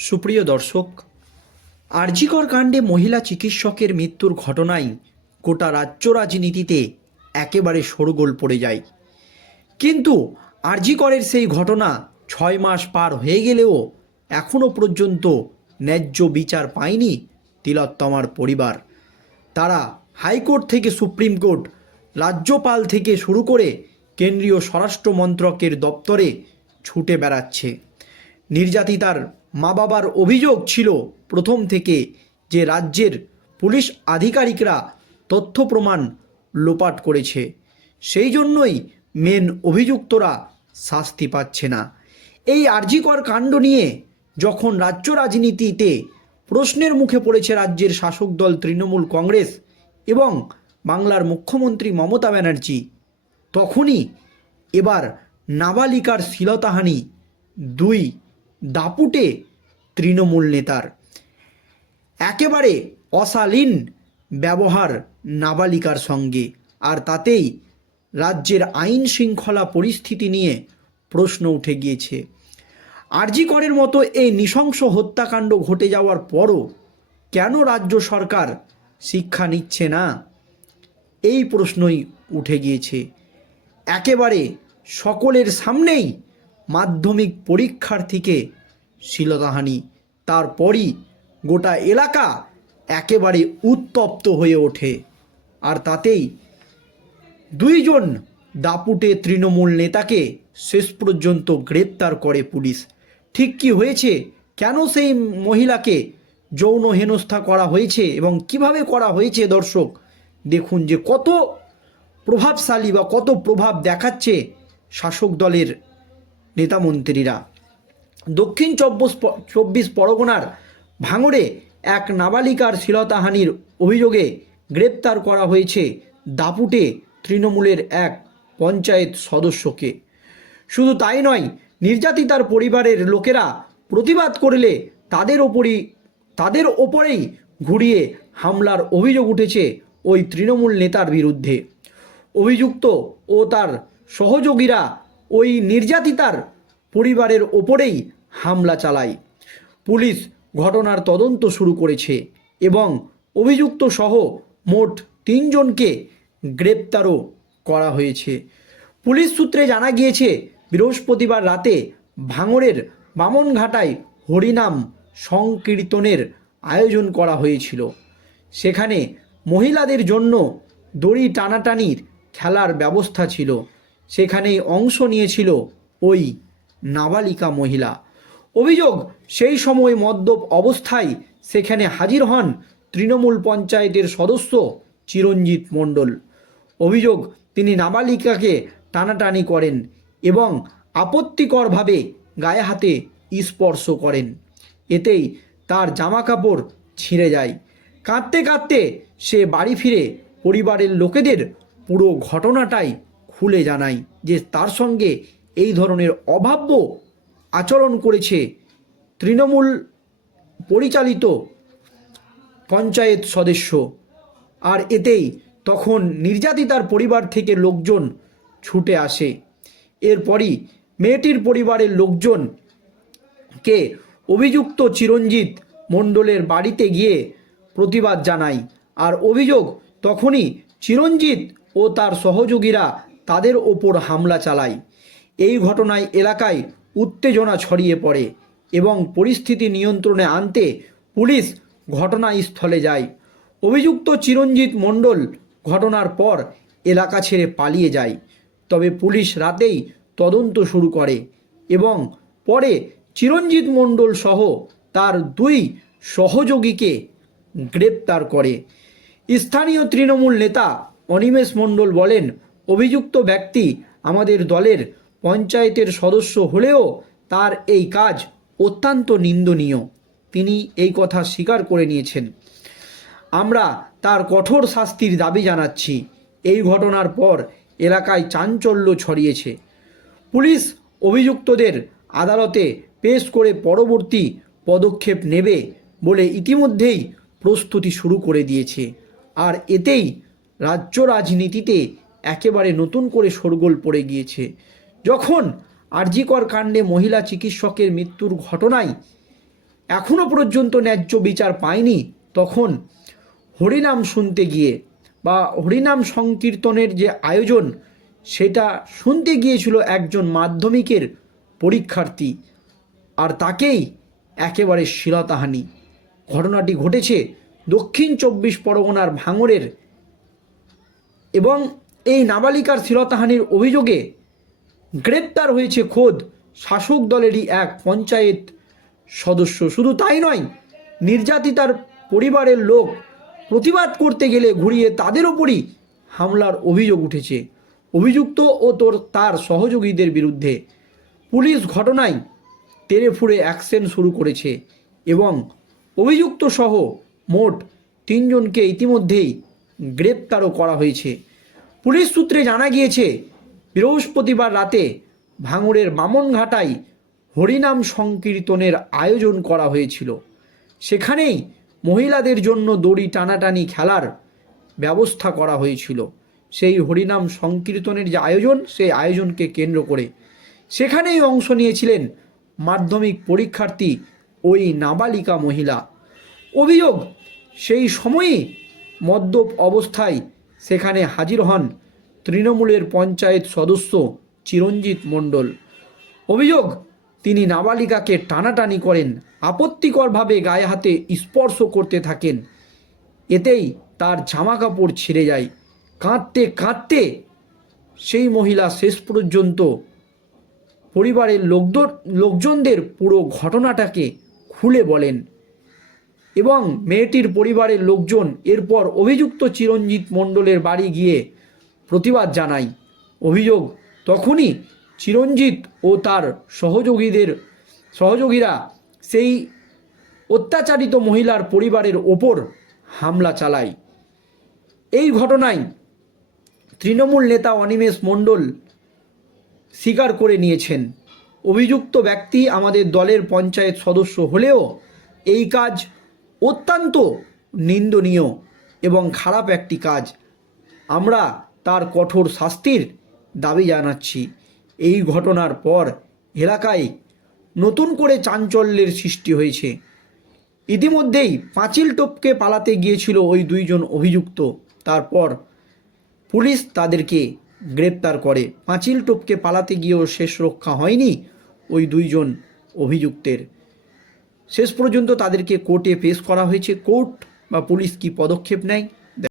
সুপ্রিয় দর্শক, আরজিকর কাণ্ডে মহিলা চিকিৎসকের মৃত্যুর ঘটনায় গোটা রাজ্য রাজনীতিতে একেবারে শোরগোল পড়ে যায়। কিন্তু আরজিকরের সেই ঘটনা ছয় মাস পার হয়ে গেলেও এখনও পর্যন্ত ন্যায্য বিচার পায়নি তিলোত্তমার পরিবার। তারা হাইকোর্ট থেকে সুপ্রিম কোর্ট, রাজ্যপাল থেকে শুরু করে কেন্দ্রীয় স্বরাষ্ট্র মন্ত্রকের দপ্তরে ছুটে বেড়াচ্ছে। নির্যাতিতার মা বাবার অভিযোগ ছিল প্রথম থেকে যে রাজ্যের পুলিশ আধিকারিকরা তথ্য প্রমাণ লোপাট করেছে। সেই জন্যই মেন অভিযুক্তরা শাস্তি পাচ্ছে না। এই আর্জিকর কাণ্ড নিয়ে যখন রাজ্য রাজনীতিতে প্রশ্নের মুখে পড়েছে রাজ্যের শাসক দল তৃণমূল কংগ্রেস এবং বাংলার মুখ্যমন্ত্রী মমতা ব্যানার্জি, তখনই এবার নাবালিকার শ্লীলতাহানি দুই দাপুটে তৃণমূল নেতার। একেবারে অশালীন ব্যবহার নাবালিকার সঙ্গে, আর তাতেই রাজ্যের আইন শৃঙ্খলা পরিস্থিতি নিয়ে প্রশ্ন উঠে গিয়েছে। আরজি করের মতো এই নৃশংস হত্যাকাণ্ড ঘটে যাওয়ার পরও কেন রাজ্য সরকার শিক্ষা নিচ্ছে না? এই প্রশ্নই উঠে গিয়েছে। একেবারে সকলের সামনেই মাধ্যমিক পরীক্ষার্থীকে শিলতাহানি। তারপরই গোটা এলাকা একেবারে উত্তপ্ত হয়ে ওঠে। আর তাতেই দুইজন দাপুটে তৃণমূল নেতাকে শেষ পর্যন্ত গ্রেপ্তার করে পুলিশ। ঠিক কি হয়েছে? কেন সেই মহিলাকে যৌন হেনস্থা করা হয়েছে এবং কীভাবে করা হয়েছে দর্শক? দেখুন যে কত প্রভাবশালী বা কত প্রভাব দেখাচ্ছে শাসক দলের নেতামন্ত্রীরা। দক্ষিণ চব্বিশ চব্বিশ পরগনার ভাঙড়ে এক নাবালিকার শ্লীলতাহানির অভিযোগে গ্রেপ্তার করা হয়েছে দাপুটে তৃণমূলের এক পঞ্চায়েত সদস্যকে। শুধু তাই নয়, নির্যাতিতার পরিবারের লোকেরা প্রতিবাদ করলে তাদের ওপরই তাদের ওপরেই ঘুরিয়ে হামলার অভিযোগ উঠেছে ওই তৃণমূল নেতার বিরুদ্ধে। অভিযুক্ত ও তার সহযোগীরা ওই নির্যাতিতার পরিবারের ওপরেই হামলা চালায়। পুলিশ ঘটনার তদন্ত শুরু করেছে এবং অভিযুক্ত সহ মোট তিনজনকে গ্রেপ্তারও করা হয়েছে। পুলিশ সূত্রে জানা গিয়েছে, বৃহস্পতিবার রাতে ভাঙড়ের বামনঘাটায় হরিনাম সংকীর্তনের আয়োজন করা হয়েছিল। সেখানে মহিলাদের জন্য দড়ি টানাটানির খেলার ব্যবস্থা ছিল। সেখানেই অংশ নিয়েছিল ওই নাবালিকা মহিলা। অভিযোগ, সেই সময় মদ্যপ অবস্থায় সেখানে হাজির হন তৃণমূল পঞ্চায়েতের সদস্য চিরঞ্জিত মণ্ডল। অভিযোগ, তিনি নাবালিকাকে টানাটানি করেন এবং আপত্তিকরভাবে গায়ে হাতে স্পর্শ করেন। এতেই তার জামা কাপড় ছিঁড়ে যায়। কাঁদতে কাঁদতে সে বাড়ি ফিরে পরিবারের লোকেদের পুরো ঘটনাটাই খুলে জানাই যে তার সঙ্গে এই ধরনের অভাব্য আচরণ করেছে তৃণমূল পরিচালিত পঞ্চায়েত সদস্য। আর এতেই তখন নির্যাতিতার পরিবার থেকে লোকজন ছুটে আসে। এরপরই মেয়েটির পরিবারের লোকজন কে অভিযুক্ত চিরঞ্জিত মণ্ডলের বাড়িতে গিয়ে প্রতিবাদ জানায়। আর অভিযোগ তখনই চিরঞ্জিত ও তার সহযোগীরা তাদের ওপর হামলা চালায়। এই ঘটনায় এলাকায় উত্তেজনা ছড়িয়ে পড়ে এবং পরিস্থিতি নিয়ন্ত্রণে আনতে পুলিশ ঘটনাস্থলে যায়। অভিযুক্ত চিরঞ্জিত মণ্ডল ঘটনার পর এলাকা ছেড়ে পালিয়ে যায়। তবে পুলিশ রাতেই তদন্ত শুরু করে এবং পরে চিরঞ্জিত মণ্ডল সহ তার দুই সহযোগীকে গ্রেপ্তার করে। স্থানীয় তৃণমূল নেতা অনিমেষ মণ্ডল বলেন অভিযুক্ত ব্যক্তি আমাদের দলের পঞ্চায়েতের সদস্য হলেও তার এই কাজ অত্যন্ত নিন্দনীয়। তিনি এই কথা স্বীকার করে নিয়েছেন। আমরা তার কঠোর শাস্তির দাবি জানাচ্ছি। এই ঘটনার পর এলাকায় চাঞ্চল্য ছড়িয়েছে। পুলিশ অভিযুক্তদের আদালতে পেশ করে পরবর্তী পদক্ষেপ নেবে বলে ইতিমধ্যেই প্রস্তুতি শুরু করে দিয়েছে। আর এতেই রাজ্য রাজনীতিতে একেবারে নতুন করে শোরগোল পড়ে গিয়েছে। যখন আরজিকর কাণ্ডে মহিলা চিকিৎসকের মৃত্যুর ঘটনায় এখনও পর্যন্ত ন্যায্য বিচার পায়নি, তখন হরিনাম শুনতে গিয়ে বা হরিনাম সংকীর্তনের যে আয়োজন, সেটা শুনতে গিয়েছিল একজন মাধ্যমিকের পরীক্ষার্থী আর তাকেই একেবারে শিলতাহানি। ঘটনাটি ঘটেছে দক্ষিণ চব্বিশ পরগনার ভাঙড়ের এবং এই নাবালিকার শিলতাহানির অভিযোগে গ্রেপ্তার হয়েছে খোদ শাসক দলেরই এক পঞ্চায়েত সদস্য। শুধু তাই নয়, নির্যাতিতার পরিবারের লোক প্রতিবাদ করতে গেলে ঘুরিয়ে তাদের ওপরই হামলার অভিযোগ উঠেছে। অভিযুক্ত ও তোর তার সহযোগীদের বিরুদ্ধে পুলিশ ঘটনায় তেড়ে ফুড়ে অ্যাকশন শুরু করেছে এবং অভিযুক্ত সহ মোট তিনজনকে ইতিমধ্যেই গ্রেপ্তারও করা হয়েছে। পুলিশ সূত্রে জানা গিয়েছে, বৃহস্পতিবার রাতে ভাঙড়ের বামনঘাটায় হরিনাম সংকীর্তনের আয়োজন করা হয়েছিল। সেখানেই মহিলাদের জন্য দড়ি টানাটানি খেলার ব্যবস্থা করা হয়েছিল। সেই হরিনাম সংকীর্তনের যে আয়োজন, সেই আয়োজনকে কেন্দ্র করে সেখানেই অংশ নিয়েছিলেন মাধ্যমিক পরীক্ষার্থী ওই নাবালিকা মহিলা। অভিযোগ, সেই সময়ই মদ্যপ অবস্থায় সেখানে হাজির হন তৃণমূলের পঞ্চায়েত সদস্য চিরঞ্জিত মণ্ডল। অভিযোগ, তিনি নাবালিকাকে টানাটানি করেন, আপত্তিকরভাবে গায়ে হাতে স্পর্শ করতে থাকেন। এতেই তার জামা কাপড় ছিঁড়ে যায়। কাঁদতে কাঁদতে সেই মহিলা শেষ পর্যন্ত পরিবারের লোকজন লোকজনদের পুরো ঘটনাটাকে খুলে বলেন। এবং মেয়েটির পরিবারের লোকজন এরপর অভিযুক্ত চিরঞ্জিত মণ্ডলের বাড়ি গিয়ে প্রতিবাদ জানায়। অভিযোগ, তখনই চিরঞ্জিত ও তার সহযোগীদের, সহযোগীরা সেই অত্যাচারিত মহিলার পরিবারের ওপর হামলা চালায়। এই ঘটনায় তৃণমূল নেতা অনিমেষ মণ্ডল স্বীকার করে নিয়েছেন। অভিযুক্ত ব্যক্তি আমাদের দলের পঞ্চায়েত সদস্য হলেও এই কাজ অত্যন্ত নিন্দনীয় এবং খারাপ একটি কাজ। আমরা তার কঠোর শাস্তির দাবি জানাচ্ছি। এই ঘটনার পর এলাকায় নতুন করে চাঞ্চল্যের সৃষ্টি হয়েছে। ইতিমধ্যেই পাঁচিল টপকে পালাতে গিয়েছিল ওই দুইজন অভিযুক্ত। তারপর পুলিশ তাদেরকে গ্রেপ্তার করে। পাঁচিল টপকে পালাতে গিয়েও শেষ রক্ষা হয়নি ওই দুইজন অভিযুক্তের। শেষ পর্যন্ত তাদেরকে কোর্টে পেশ করা হয়েছে। কোর্ট বা পুলিশ কি পদক্ষেপ নেয়?